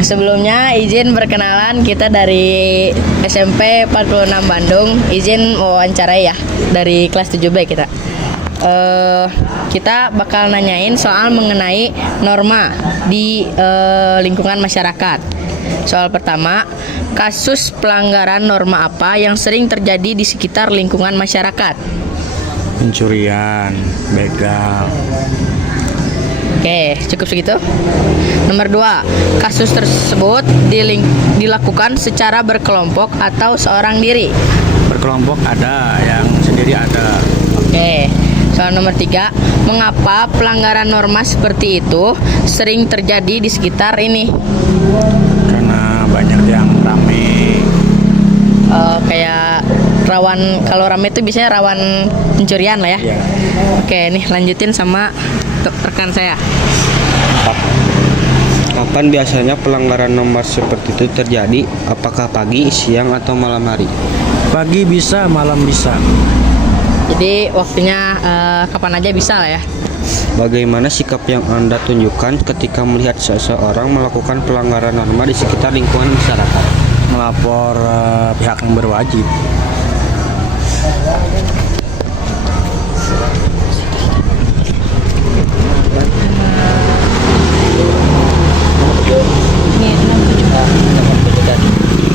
Sebelumnya izin berkenalan, kita dari SMP 46 Bandung. Izin wawancarai ya dari kelas 7B kita. Kita bakal nanyain soal mengenai norma di lingkungan masyarakat. Soal pertama, kasus pelanggaran norma apa yang sering terjadi di sekitar lingkungan masyarakat? Pencurian, begal. Oke, cukup segitu. Nomor 2, kasus tersebut dilakukan secara berkelompok atau seorang diri. Berkelompok ada, yang sendiri ada. Oke. Soal nomor 3, mengapa pelanggaran norma seperti itu sering terjadi di sekitar ini? Karena banyak yang rame. Kayak rawan, kalau rame itu biasanya rawan pencurian lah ya. Iya. Oke, nih lanjutin sama rekan saya. Kapan biasanya pelanggaran nomor seperti itu terjadi? Apakah pagi, siang, atau malam hari? Pagi bisa, malam bisa. Jadi waktunya kapan aja bisa lah ya. Bagaimana sikap yang Anda tunjukkan ketika melihat seseorang melakukan pelanggaran norma di sekitar lingkungan masyarakat? Melapor pihak yang berwajib.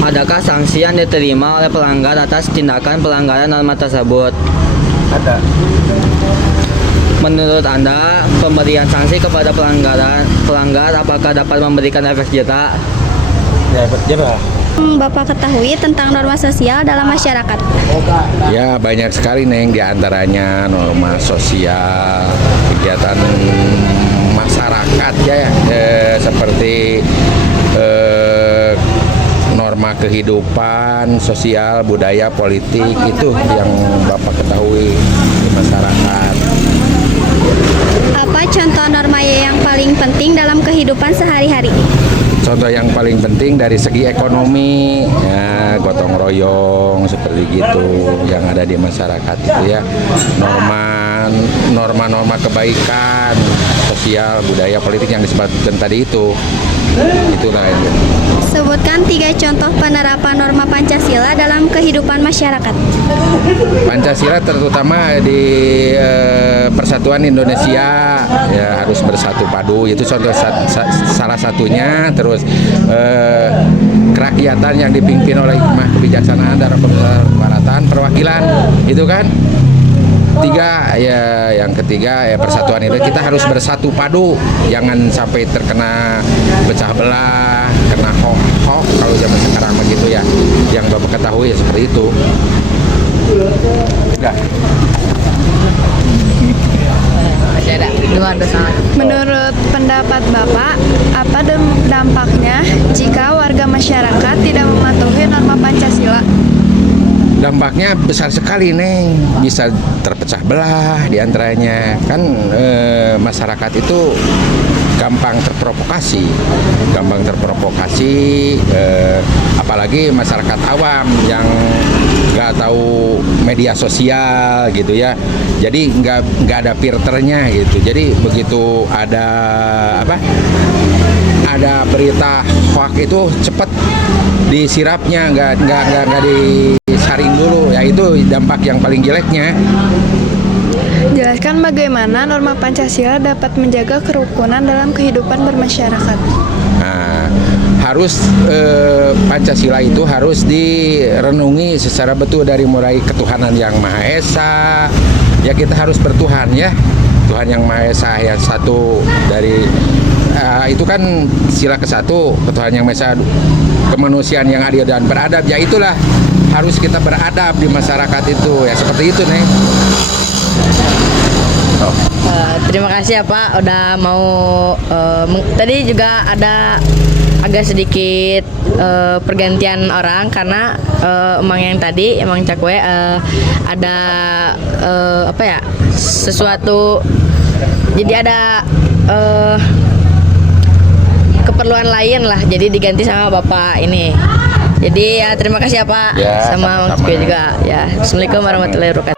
Adakah sanksi yang diterima oleh pelanggar atas tindakan pelanggaran norma tersebut? Ada. Menurut Anda, pemberian sanksi kepada pelanggar apakah dapat memberikan efek jerah? Ya, berjerah. Bapak ketahui tentang norma sosial dalam masyarakat? Ya, banyak sekali Neng, diantaranya norma sosial, kegiatan masyarakat ya, seperti norma kehidupan, sosial, budaya, politik, itu yang Bapak ketahui di masyarakat. Apa contoh norma yang paling penting dalam kehidupan sehari-hari? Contoh yang paling penting dari segi ekonomi, ya, gotong royong seperti gitu yang ada di masyarakat itu ya. Norma-norma kebaikan, sosial, budaya, politik yang disebutkan tadi itu. Itulah yang. Sebutkan 3 contoh penerapan norma Pancasila dalam kehidupan masyarakat. Pancasila terutama di Persatuan Indonesia ya, harus bersatu padu, itu contoh salah satunya. Terus kerakyatan yang dipimpin oleh hikmah kebijaksanaan dan kebersamaan perwakilan, itu kan. 3 ya, yang ketiga ya persatuan itu kita harus bersatu padu, jangan sampai terkena pecah belah, kena hoax kalau zaman sekarang begitu ya. Yang Bapak ketahui ya seperti itu. Enggak. Masih ada 2 dosa. Menurut pendapat Bapak, apa dampaknya jika warga masyarakat tidak mematuhi norma Pancasila? Dampaknya besar sekali Neng, bisa terpecah belah diantaranya kan. Masyarakat itu gampang terprovokasi, apalagi masyarakat awam yang nggak tahu media sosial gitu ya, jadi nggak ada filternya gitu. Jadi begitu ada berita hoax itu cepat disirapnya, nggak disaring dulu ya. Itu dampak yang paling jeleknya. Jelaskan bagaimana norma Pancasila dapat menjaga kerukunan dalam kehidupan bermasyarakat. Nah, harus Pancasila itu harus direnungi secara betul dari mulai ketuhanan yang Maha Esa. Ya, kita harus bertuhan ya, Tuhan yang Maha Esa yang satu. Dari itu kan sila ke-1, ketuhanan yang Maha Esa, kemanusiaan yang adil dan beradab. Ya, itulah harus kita beradab di masyarakat itu ya, seperti itu nih. Terima kasih ya Pak udah mau tadi juga ada agak sedikit pergantian orang karena emang yang tadi emang cakwe ada sesuatu, jadi ada keperluan lain lah, jadi diganti sama Bapak ini. Jadi ya terima kasih ya Pak ya, sama Mang Cakwe juga ya. Assalamualaikum warahmatullahi wabarakatuh.